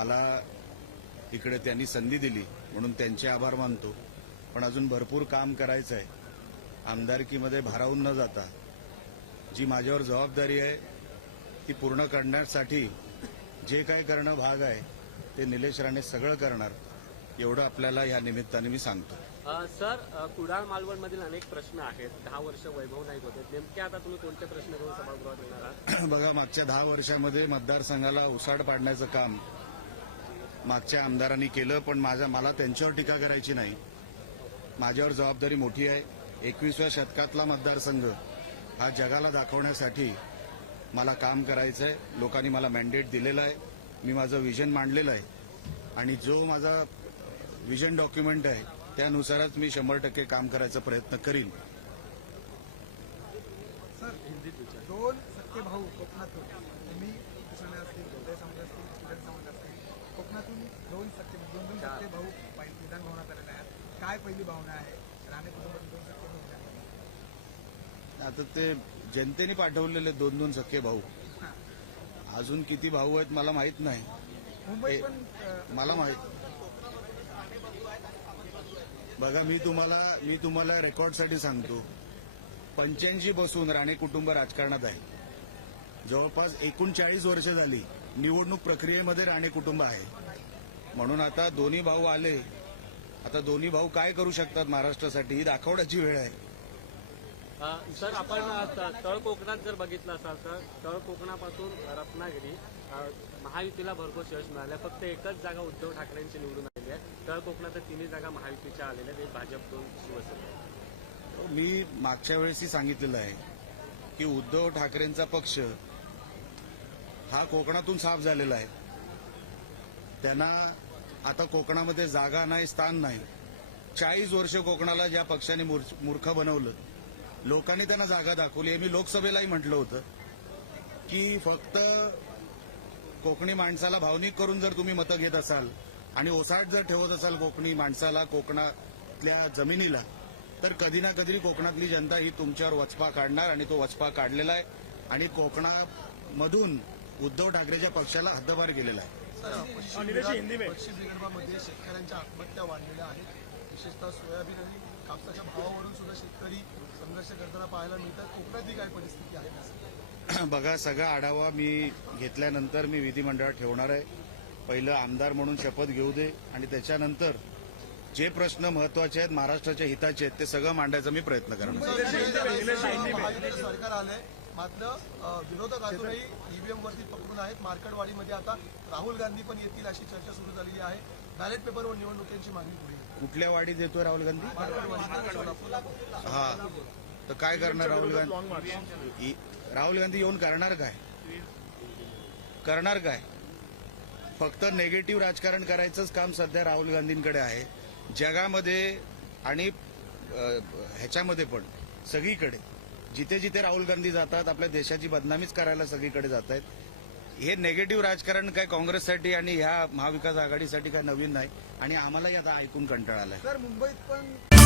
मला इकडे त्यांनी संधी दिली म्हणून त्यांचे आभार मानतो. पण अजून भरपूर काम करायचं आहे. आमदारकीमध्ये भारावून न जाता जी माझ्यावर जबाबदारी आहे ती पूर्ण करण्यासाठी जे काय करणं भाग आहे ते निलेश राणे सगळं करणार एवढं आपल्याला या निमित्ताने मी सांगतो. सर कुडाळ मालवणमधील अनेक प्रश्न आहेत. दहा वर्ष वैभव नाईक होते. नेमके आता तुम्ही कोणते प्रश्न घेऊन सभागृहात येणार आहात? बघा मागच्या दहा वर्षामध्ये मतदारसंघाला उसाड पाडण्याचं काम मागच्या आमदारांनी केलं पण माझ्या मला त्यांच्यावर टीका करायची नाही. माझ्यावर जबाबदारी मोठी आहे. एकविसव्या शतकातला मतदारसंघ हा जगाला दाखवण्यासाठी मला काम करायचं आहे लोकांनी मला मॅन्डेट दिलेलं आहे. मी माझं विजन मांडलेलं आहे. आणि जो माझा विजन डॉक्युमेंट आहे त्यानुसारच मी शंभर टक्के काम करायचा प्रयत्न करीन. सर दोन सख्खे भाऊ कोकणातून तुम्ही असतील असतील कोकणातून दोन सख्खे दोन दोन सख्खे भाऊ विधान भवनात आलेले आहेत काय पहिली भावना आहे? राणे कुटुंबातील दोन भाऊ आहेत. आता ते जनतेने पाठवलेले दोन दोन सख्खे भाऊ. अजून किती भाऊ आहेत मला माहीत नाही. मला माहीत. बघा मी तुम्हाला मी तुम्हाला रेकॉर्डसाठी सांगतो. पंच्याऐंशी पासून राणे कुटुंब राजकारणात आहे. जवळपास एकोणचाळीस वर्ष झाली. निवडणूक प्रक्रियेमध्ये राणे कुटुंब आहे. म्हणून आता दोन्ही भाऊ आले. आता दोन्ही भाऊ काय करू शकतात महाराष्ट्रासाठी ही दाखवण्याची वेळ आहे. सर आपण तळ कोकणात जर बघितलं असाल तर तळ कोकणापासून रत्नागिरी महायुतीला भरघोस यश मिळालं फक्त एकच जागा उद्धव ठाकरेंची निवडून आलेली आहे. तळ कोकणात तर तिन्ही जागा महायुतीच्या आलेल्या आहेत. एक भाजप दोन शिवसेना मी मागच्या वेळेसही सांगितलेलं आहे की उद्धव ठाकरेंचा पक्ष हा कोकणातून साफ झालेला आहे. त्यांना आता कोकणामध्ये जागा नाही स्थान नाही. चाळीस वर्ष कोकणाला ज्या पक्षाने मूर्ख मूर्ख बनवलं लोकांनी त्यांना जागा दाखवली. आहे मी लोकसभेलाही म्हटलं होतं की फक्त कोकणी माणसाला भावनिक करून जर तुम्ही मतं घेत असाल आणि ओसाट जर ठेवत असाल कोकणी माणसाला कोकणातल्या जमिनीला तर कधी ना कधी कोकणातली जनता ही तुमच्यावर वचपा काढणार आणि तो वचपा काढलेला आहे. आणि कोकणामधून उद्धव ठाकरेच्या पक्षाला हद्दपार केलेला आहे. पश्चिम विदर्भामध्ये शेतकऱ्यांच्या आत्महत्या वाढलेल्या आहेत. विशेषतः सोयाबीन आणि कापसाच्या भावावरून सुद्धा शेतकरी संघर्ष करताना पाहायला मिळतात. कोकणातली काय परिस्थिती आहे? बघा सगळा आढावा मी घेतल्यानंतर मी विधिमंडळात ठेवणार आहे. पहिलं आमदार म्हणून शपथ घेऊ दे आणि त्याच्यानंतर जे प्रश्न महत्त्वाचे आहेत महाराष्ट्राच्या हिताचे आहेत ते सगळं मांडायचा मी प्रयत्न करणार सरकार आलंय. मात्र विरोधक अजूनही ईव्हीएम वरती पकडून आहेत. मार्कडवाडीमध्ये आता राहुल गांधी पण येतील अशी चर्चा सुरू झालेली आहे. बॅलेट पेपरवर निवडणुकीची मागणी पुढे. कुठल्या वाढीत देतोय राहुल गांधी? हा. तर काय करणार राहुल गांधी? राहुल गांधी येऊन करणार काय? करणार काय? फक्त नेगेटिव्ह राजकारण करायचंच काम सध्या राहुल गांधींकडे आहे. जगामध्ये आणि ह्याच्यामध्ये पण सगळीकडे. जिथे जिथे राहुल गांधी जातात आपल्या देशाची बदनामीच करायला सगळीकडे जात आहेत हे नेगेटिव्ह राजकारण काय काँग्रेससाठी आणि ह्या महाविकास आघाडीसाठी काय नवीन नाही. आणि आम्हालाही आता ऐकून कंटाळा आलाय. सर मुंबईत पण